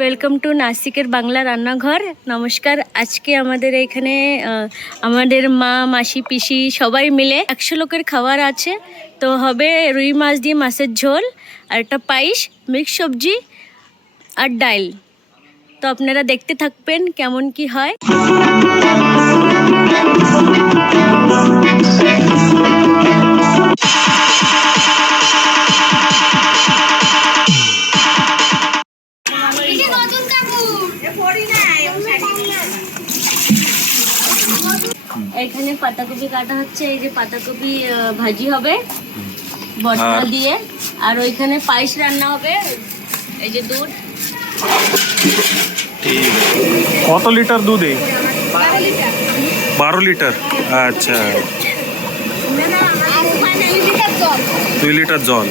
Welcome to নাসিকের Bangla রান্নাঘর। নমস্কার। আজকে আমাদের এখানে আমাদের মা মাসি পিসি সবাই মিলে 100 লোকের খাবার আছে। তো হবে রুই মাছ দিয়ে মাছের ঝোল, আর একটা পায়েস, মিক্স সবজি আর ডাল। তো আপনারা দেখতে থাকবেন কেমন কি হয়। এখানে পাতাকপি কাটা হচ্ছে, এই যে পাতাকপি ভাজি হবে বটনা দিয়ে, আর ওইখানে পায়েস রান্না হবে। এই যে দুধ, কত লিটার দুধ? 12 লিটার। আচ্ছা, 2 লিটার জল।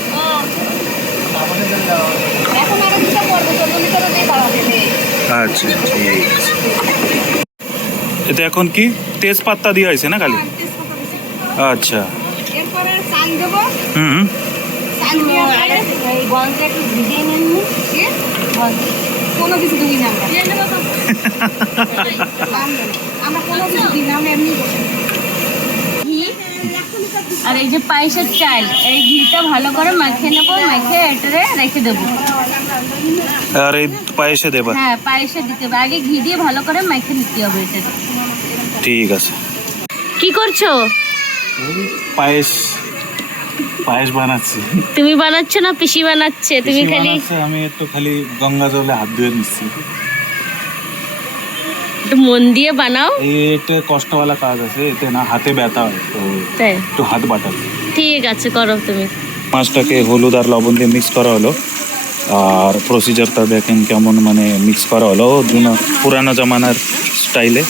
আচ্ছা, ঠিক আছে। এতে এখন কি তেজপাতা দিয়ে আছে না খালি? আচ্ছা, হুম কোনো কিছু দিই না আর এই যে পায়েসের চাল, এই ঘিটা ভালো করে মাখিয়ে নেবো, মাখিয়ে এটারে রেখে দেবো। আর এই পায়েসে দেবা? হ্যাঁ, পায়েসে দিতে হবে। আগে ঘি দিয়ে ভালো করে মাখিয়ে নিতে হবে এটা। ঠিক আছে। কি করছো? পায়েস বানাচ্ছি। তুমি বানাচ্ছ না পিসি বানাচ্ছে? তুমি খালি, আমি একটু খালি গঙ্গা জলে হাত ধুয়ে নিচ্ছি। একটু মন দিয়ে বানাও। এটা কষ্টওয়ালা কাজ আছে, এতে না হাতে ব্যথা হয়, তো একটু হাত বাটাবে। ঠিক আছে, করো তুমি। মাছটাকে হলুদ আর লবণ দিয়ে মিক্স করা হলো, আর প্রসিজারটা দেখেন কেমন মানে মিক্স করা হলো পুরানো জামানার স্টাইলে।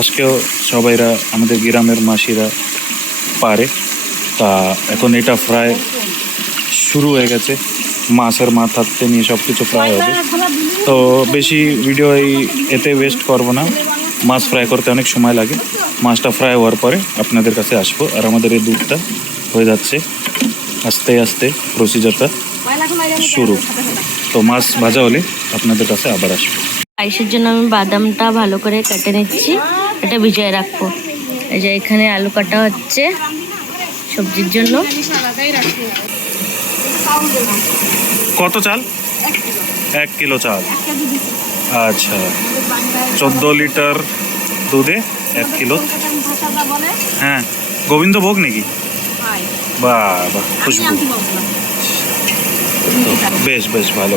আজকেও সবাইরা আমাদের গ্রামের মাসিরা পারে। তা এখন এটা ফ্রাই শুরু হয়ে গেছে, মাছের মাথাতে নিয়ে সব কিছু ফ্রাই হবে। তো বেশি ভিডিও এতে ওয়েস্ট করব না, মাছ ফ্রাই করতে অনেক সময় লাগে। মাছটা ফ্রাই হওয়ার পরে আপনাদের কাছে আসবো, আর আমাদের এই দুধটা হয়ে যাচ্ছে আস্তে আস্তে, প্রসিজারটা শুরু। তো মাছ ভাজা হলে আপনাদের কাছে আবার আসবো। পায়েসের জন্য আমি বাদামটা ভালো করে কেটে নিচ্ছি, এটা ভিজিয়ে রাখবো। এই যে এখানে আলু কাটা হচ্ছে সবজির জন্য। কত চাল? 1 কিলো চাল। আচ্ছা, 14 লিটার দুধে 1 কিলো। হ্যাঁ, গোবিন্দভোগ নাকি? বাহ বাহ, খুশবু। বেশ বেশ ভালো।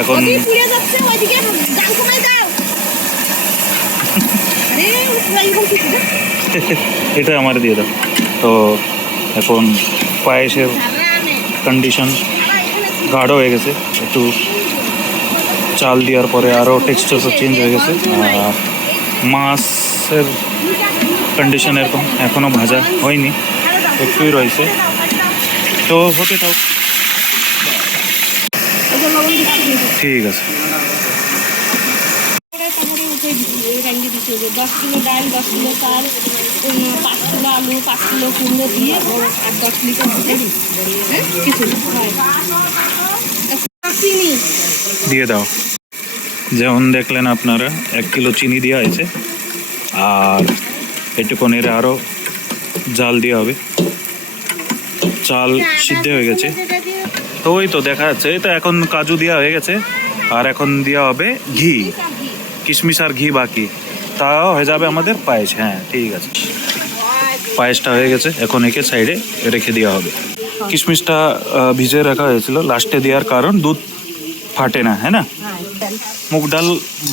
এখন এটা আমার দিয়ে দাও। তো এখন পায়েসের কন্ডিশন গাঢ় হয়ে গেছে, একটু চাল দেওয়ার পরে আরও টেক্সচারটা চেঞ্জ হয়ে গেছে। আর মাছের কন্ডিশন এরকম, এখনও ভাজা হয়নি, একটুই রয়েছে। তো হতে থাক, ঠিক আছে। 10 কিলো ডাল, 10 কিলো চাল, 5 কিলো আলু, 5 কিলো কুমড়ো দিয়ে আর 10 লিটার চিনি দিয়ে দাও। যেমন দেখলেন আপনারা, 1 কিলো চিনি দেওয়া হয়েছে, আর একটুক্ষণ এর আরও জাল দেওয়া হবে। চাল সিদ্ধ হয়ে গেছে, তো ওই তো দেখা যাচ্ছে। এটা এখন কাজু দেওয়া হয়ে গেছে, আর এখন দেওয়া হবে ঘি, কিশমিশ আর ঘি বাকি, তাও হয়ে যাবে আমাদের পায়েস। হ্যাঁ, ঠিক আছে। পায়েসটা হয়ে গেছে, এখন একে সাইডে রেখে দেওয়া হবে। কিশমিশটা ভিজে রাখা হয়েছিল লাস্টে দেওয়ার কারণ দুধ ফাটে না, হ্যাঁ না? মুগ ডাল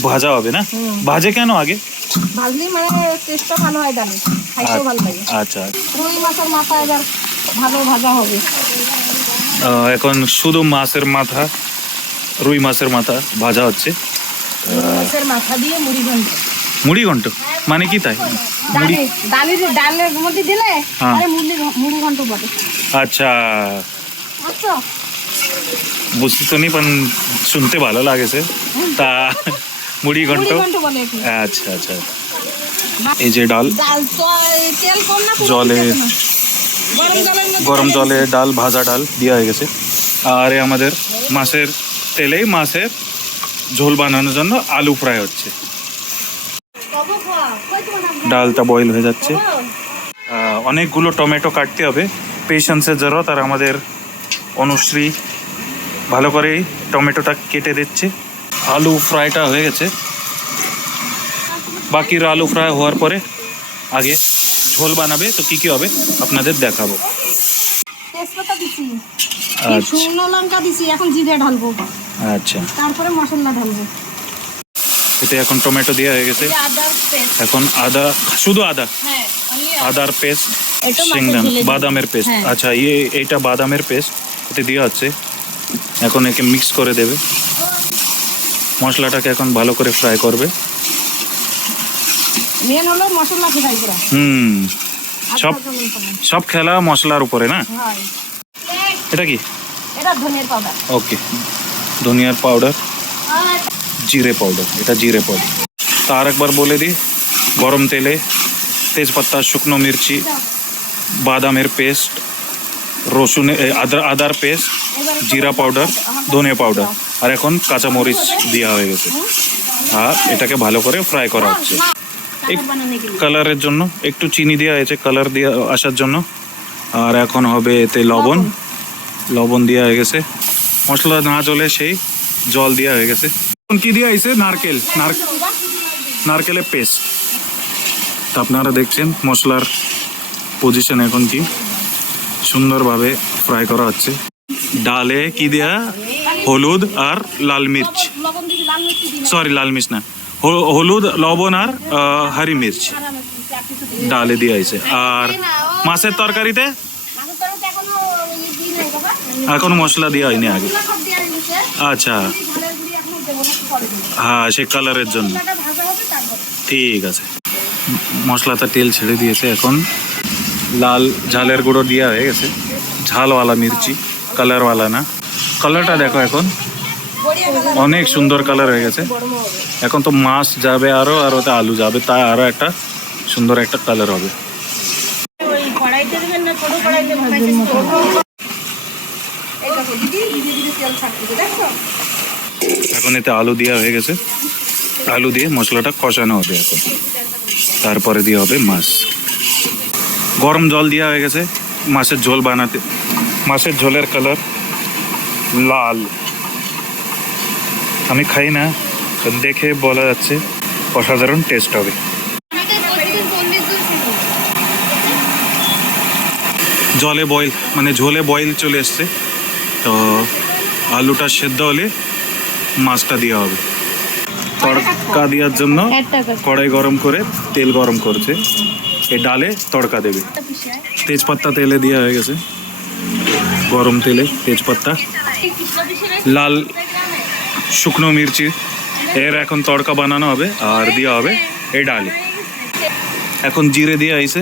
ভাজা হবে না? ভাজে কেন আগে? ভাজলি মানে টেস্টটা ভালো হয়, ডালে খাইতেও ভালো লাগে। আচ্ছা, রুই মাছের মাথা এবার ভালো ভাজা হবে। এখন শুধু মাছের মাথা, রুই মাছের মাথা ভাজা হচ্ছে। মাছের মাথা দিয়ে মুড়ি ঘন্ট। মুড়ি ঘন্ট মানে কি? তাই ডালের মধ্যে দিলে মুড়ি ঘন্ট বলে। আচ্ছা, বুঝতে তো নি, पण শুনতে ভালো লাগেছে। তা মুড়ি ঘন্ট। আচ্ছা আচ্ছা। এই যে ডাল, জলে গরম জলে ডাল, ভাজা ডাল দেওয়া হয়ে গেছে। আর এই আমাদের মাছের তেলেই মাছের ঝোল বানানোর জন্য আলু ফ্রাই হচ্ছে। ডালটা বয়েল হয়ে যাচ্ছে। অনেকগুলো টমেটো কাটতে হবে, পেশেন্সের জরুরত। আর আমাদের অনুশ্রী ভালো করে টমেটোটা কেটে দিচ্ছে। আলু ফ্রাইটা হয়ে গেছে, বাকি আলু ফ্রাই হওয়ার পরে আগে ঝোল বানাবে। তো কি কি হবে আপনাদের দেখাবো। তেজপাতা দিছি, আচ্ছা শুকনো লঙ্কা দিছি, এখন জিরে ঢালবো, আচ্ছা, তারপরে মশলা ঢালবো। এটা এখন টমেটো দেওয়া হয়ে গেছে। আদা পেস্ট, এখন আদা, শুধু আদা, হ্যাঁ only আদার পেস্ট, এটা মাছের সিংদাম, ঝোলে দিই। বাদামের পেস্ট। হ্যাঁ। আচ্ছা, এইটা বাদামের পেস্ট এতে দেওয়া হচ্ছে। এখন একে মিক্স করে দেবে। মশলাটাকে এখন ভালো করে ফ্রাই করবে। মেন হলো মশলা ফ্রাই করা। সব সব খেলা মশলার উপরে না। হয়, এটা কি? এটা ধনের পাউডার। ওকে, ধনিয়ার পাউডার, জিরে পাউডার, এটা জিরে পাউডার। তা আর একবার বলে দিই, গরম তেলে তেজপাতা, শুকনো মির্চি, বাদামের পেস্ট, রসুন, আদার পেস্ট, জিরা পাউডার, ধনে পাউডার, আর এখন কাঁচামরিচ দেওয়া হয়ে গেছে। আর এটাকে ভালো করে ফ্রাই করা হচ্ছে। কালারের জন্য একটু চিনি দেওয়া হয়েছে, কালার দিয়ে আসার জন্য। আর এখন হবে এতে লবণ, লবণ দেওয়া হয়ে গেছে। মশলা না চলে সেই জল দেওয়া হয়ে গেছে। এখন কি দেওয়া হয়েছে? নারকেল, নারকেলের পেস্ট। তা আপনারা দেখছেন মশলার পজিশন এখন কি সুন্দরভাবে ফ্রাই করা হচ্ছে। ডালে কি দেয়া? হলুদ আর লাল মির্চ, লবণ দিছি, লাল মির্চ দিছি, সরি লাল মির্চ না, হলুদ, লবণ আর হারি মির্চ ডালে দিয়ে আছে। আর মাছের তরকারিতে মাছের তরকারিতে এখনো দিই নাই বাবা, এখন মশলা দেওয়া হয়নি আগে। মশলা সব দেয়া হয়েছে, আচ্ছা, ঝালের গুঁড়ি এখনো দেবো না, পরে দেবো। হ্যাঁ, সে কালারের জন্য। মশলাটা ভাজা হবে তারপর। ঠিক আছে, মশলাটা তেল ছেড়ে দিয়েছে। এখন লাল ঝালের গুঁড়ো দেওয়া হয়ে গেছে, ঝালওয়ালা মির্চি, কালারওয়ালা না। কালারটা দেখো, এখন অনেক সুন্দর কালার হয়ে গেছে। এখন তো মাছ যাবে আরও, আর ওতে আলু যাবে, তাই আরও একটা সুন্দর একটা কালার হবে। ওই কড়াইতে দেবেন না ছোট কড়াইতে ভাজবেন? এই দেখো দিদি, ধীরে ধীরে তেল ছাড়তেছে, দেখছো? এখন এতে আলু দেওয়া হয়ে গেছে। আলু দিয়ে মশলাটা কষানো হবে এখন। তারপরে দিয়ে হবে মাছ। গরম জল দেওয়া হয়ে গেছে মাছের ঝোল বানাতে। মাছের ঝোলের কালার লাল। আমি খাই না, তো দেখে বলা যাচ্ছে অসাধারণ টেস্ট হবে। জলে বয়েল, মানে ঝোলে বয়েল চলে এসছে। তো আলুটা সেদ্ধ হলে মাছটা দেওয়া হবে। তড়কা দেওয়ার জন্য কড়াই গরম করে তেল গরম করছে। এই ডালে তড়কা দেবে। তেজপাতা তেলে দেওয়া হয়ে গেছে, গরম তেলে তেজপাতা, লাল শুকনো মির্চি, এর এখন তড়কা বানানো হবে আর দেওয়া হবে এই ডালে। এখন জিরে দেওয়া হয়েছে।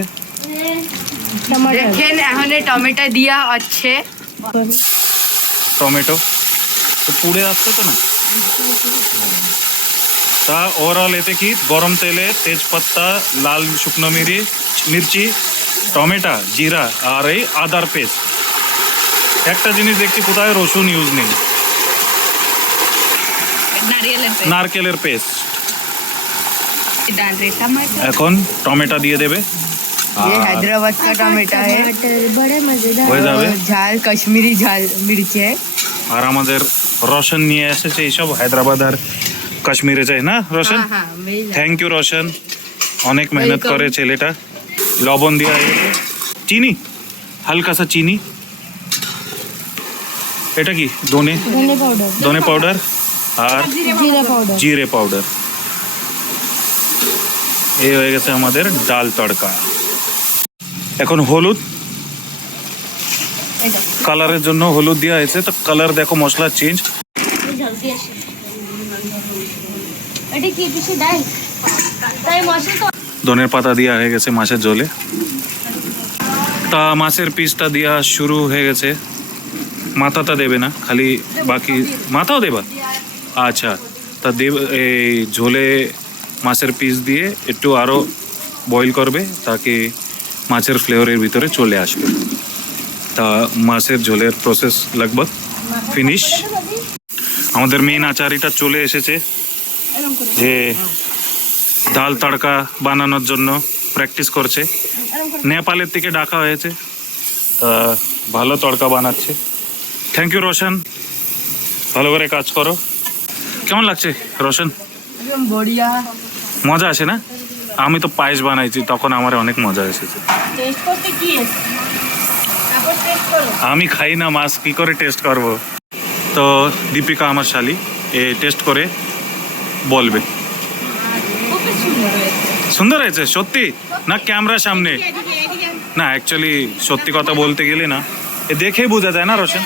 দেখেন এখন টমেটো দিয়া হচ্ছে। টমেটো তো পুড়ে আসছে তো না। তা ওভারঅল এতে কি গরম তেলে তেজপাতা, লাল শুকনো মির্চি, টমেটো, জিরা আর এই আদার পেস্ট। একটা জিনিস দেখছি কোথায় রসুন ইউজ নেই, নারকেলের পেস্ট। এখন টমেটো দিয়ে দেবে। ये हैदराबाद का टमाटा है, बड़े मजेदार। হয়ে যাবে। और झाल कश्मीरी झाल मिर्च है। আর আমাদের রোশন নিয়ে এসেছে এইসব হায়দ্রাবাদ আর কাশ্মীরে যায় না রোশন। हाँ वही ला- থ্যাংক ইউ রোশন, অনেক মেহনত করে ছেলেটা। লবণ দেওয়া হয়েছে, চিনি, হালকা সা চিনি। এটা কি? ধনে পাউডার, ধনে পাউডার আর জিরা পাউডার। জিরে পাউডার। এই হয়ে গেছে আমাদের ডাল তড়কা। এখন হলুদ, কালারের জন্য হলুদ দেওয়া হয়েছে। তো কালার দেখো, মশলা চেঞ্জ। জলদি আসে। এটা কি পিছে ডাল? তাই মশলা তো ধনের পাতা দেওয়া হয়ে গেছে মাছের ঝোলে। তা মাছের পিসটা দেওয়া শুরু হয়ে গেছে। মাথাটা দেবে না, খালি বাকি মাথাও দেবা। আচ্ছা, তা দেব। এই ঝোলে মাছের পিস দিয়ে একটু আরও বয়েল করবে, তাকে মাছের ফ্লেভারের ভিতরে চলে আসবে। তা মাছের ঝোলের প্রসেস लगभग ফিনিশ। আমাদের মেন আচারিটা চলে এসেছে, এরকম করে যে ডাল তড়কা বানানোর জন্য প্র্যাকটিস করছে। এরকম করে নেপালের থেকে ডাকা হয়েছে, তা ভালো তড়কা বানাচ্ছে। থ্যাংক ইউ রোশন, ভালো করে কাজ করো। কেমন লাগছে রোশন? একদম বড়িয়া। মজা আসে না? আমি তো পায়েস বানাইছি, তখন আমার অনেক মজা এসেছে। টেস্ট করতে কি আছে? তারপর টেস্ট করো। আমি খাই না মাছ, কি করে টেস্ট করব? তো দীপিকা আমার শালি, এ টেস্ট করে বলবে। খুবই সুন্দর হয়েছে। সুন্দর হয়েছে সত্যি না? ক্যামেরার সামনে না, অ্যাকচুয়ালি সত্যি কথা বলতে গেলে না, এ দেখেই বোঝা যায় না রোশন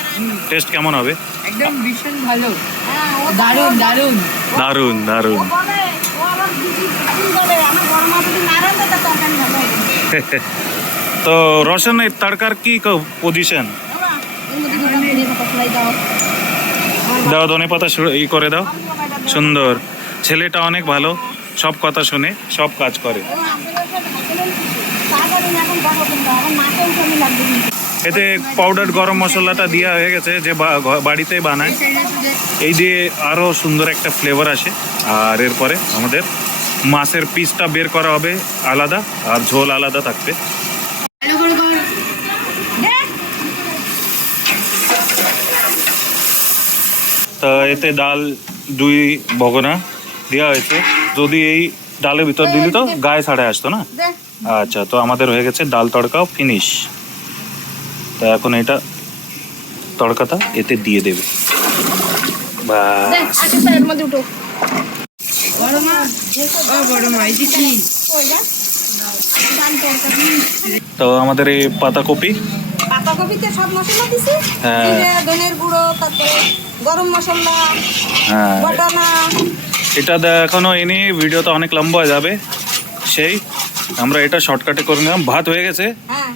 টেস্ট কেমন হবে। একদম ভীষণ ভালো, হ্যাঁ ও দারুণ দারুণ। দারুণ দারুণ। ও বলে ও আবার দিদি দিদি বলে আমার বড় মা যদি না রাঁধে তা তরকারি ভালো হবে। তো রোশন এই তড়কার কি পজিশন? বাবা এর মধ্যে দুটো ফিরে কথা ফলাই দাও। দাও ধনে পাতা ই করে দাও। সুন্দর, ছেলেটা অনেক ভালো, সব কথা শুনে সব কাজ করে। ও আমাদের সাথে হাতেলেন তাড়াতাড়ি এখন বড় কিন্তু আমার মাকে উঠানো লাগবে কিন্তু। এতে পাউডার গরম মশলাটা দেওয়া হয়ে গেছে, যে বাড়িতে বানায়, এই দিয়ে আরও সুন্দর একটা ফ্লেভার আসে। আর এরপরে আমাদের মাছের পিসটা বের করা হবে আলাদা, আর ঝোল আলাদা থাকবে। তা এতে ডাল 2 বগনা দেওয়া হয়েছে, যদি এই ডালের ভিতর দিলি তো গায়ে ছাড়ে আসতো না। দে আচ্ছা, তো আমাদের হয়ে গেছে ডাল তড়কাও ফিনিশ। তা এখন এটা তড়কাটা এতে দিয়ে দেবে। বা দে আগে তো এর মধ্যে উঠো। বড় মা, ও বড় মা, এই যে কি? কই যা ডাল তরকারি তো আমাদের এই পাতাকপি, পাতাকপিতে সব মশলা দিছি। হ্যাঁ। জিরে ধনের গুঁড়ো তারপরে গরম মশলা হ্যাঁ বাটানা। এটা এখনো এনে ভিডিওটা অনেক লম্বা হয়ে যাবে, সেই আমরা এটা শর্টকাটে করে নিলাম। ভাত হয়ে গেছে, হ্যাঁ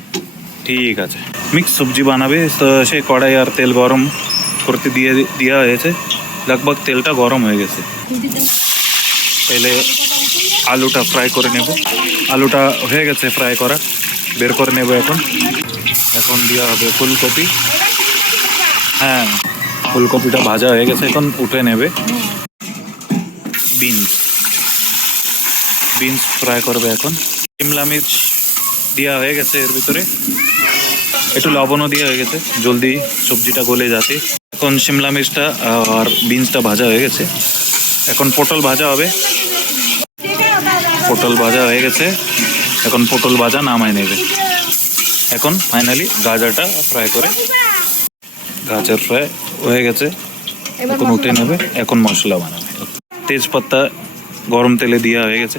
ঠিক আছে। মিক্স সবজি বানাবে, তো সেই কড়াই আর তেল গরম করতে দেওয়া হয়েছে। लगभग তেলটা গরম হয়ে গেছে। পহলে আলুটা ফ্রাই করে নেব। আলুটা হয়ে গেছে ফ্রাই করা, বের করে নেব। এখন এখন দেওয়া হবে ফুলকপি। হ্যাঁ, ফুলকপিটা ভাজা হয়ে গেছে, এখন উঠে নেবে। বিনস বিনস ফ্রাই করবে এখন। শিমলা মির্চ দেওয়া হয়ে গেছে এর ভিতরে, একটু লবণও দেওয়া হয়ে গেছে জলদি সবজিটা গলে যাতে। এখন শিমলা মির্চটা আর বিনসটা ভাজা হয়ে গেছে, এখন পটল ভাজা হবে। পটল ভাজা হয়ে গেছে, এখন পটল ভাজা নামায় নেবে। এখন ফাইনালি গাজরটা ফ্রাই করে, গাজর ফ্রাই হয়ে গেছে, এখন উঠে নেবে। এখন মশলা বানাবে। তেজপাতা গরম তেলে দেওয়া হয়ে গেছে,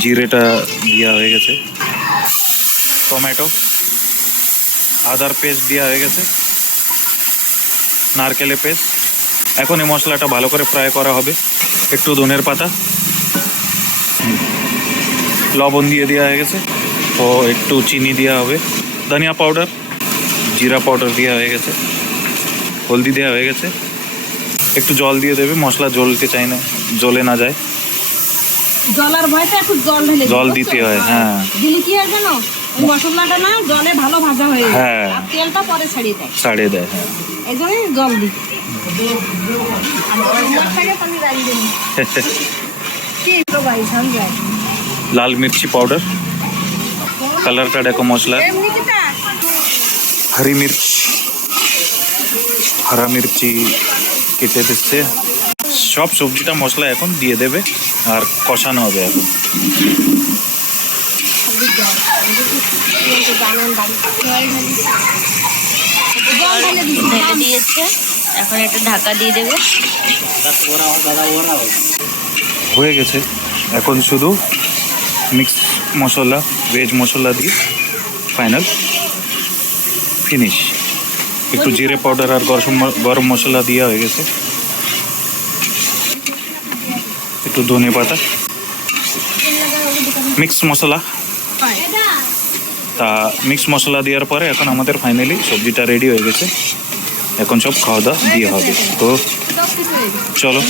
জিরেটা দেওয়া হয়ে গেছে, টমেটো আদার পেস্ট দেওয়া হয়ে গেছে, নারকেলের পেস্ট। এখন এই মশলাটা ভালো করে ফ্রাই করা হবে। একটু ধনের পাতা, লবণ দিয়ে দেওয়া হয়ে গেছে, ও একটু চিনি দেওয়া হবে, ধনিয়া পাউডার, জিরা পাউডার দেওয়া হয়ে গেছে, হলদি দেওয়া হয়ে গেছে। একটু জল দিয়ে দেবে, মশলা জ্বলতে চাই না, জ্বলে না যায়, জলার ভয়তে একটু জল ঢেলে দিই, জল বুঝছো? দিতে হয়। হ্যাঁ, দিলি কি হয় জানো, ওই মশলাটা না জলে ভালো ভাজা হয়ে যায়, হ্যাঁ। আর তেলটা পরে ছাড়িয়ে দেয়, ছাড়িয়ে দেয়। হ্যাঁ এই জন্যই জল দিই। আর জলটাকে তো আমি রাখি দিই। কি তো ভাই সমঝায় লাল মির্চি পাউডার, কালারটা দেখো মশলা। এমনি কি তা हरी मिर्च, हरा मिर्ची কেটে দিচ্ছে। সব সবজিটা মশলা এখন দিয়ে দেবে আর কষানো হবে। এখন জল ঢেলে দিই। ঢেলে দিয়েছে, এখন একটা ঢাকা দিয়ে দেবে। হয়ে গেছে, এখন শুধু মিক্স মশলা, ভেজ মশলা দিয়ে ফাইনাল ফিনিশ। একটু জিরে পাউডার আর গরম মশলা দেওয়া হয়ে গেছে, একটু ধনে পাতা, মিক্স মশলা। তা মিক্স মশলা দেওয়ার পরে এখন আমাদের ফাইনালি সবজিটা রেডি হয়ে গেছে। এখন সব খাওয়া দাওয়া দিয়ে হবে। তো চলো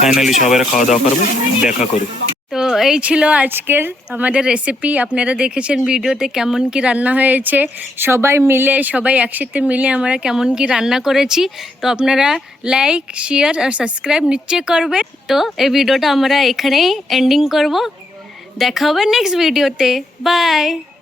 ফাইনালি সবাই খাওয়া দাওয়া করবে, দেখা করি। তো এই ছিল আজকের আমাদের রেসিপি। আপনারা দেখেছেন ভিডিওতে কেমন কি রান্না হয়েছে, সবাই একসাথে মিলে আমরা কেমন কি রান্না করেছি। তো আপনারা লাইক, শেয়ার আর সাবস্ক্রাইব নিশ্চয় করবেন। তো এই ভিডিওটা আমরা এখানেই এন্ডিং করব। দেখা হবে নেক্সট ভিডিওতে। বাই।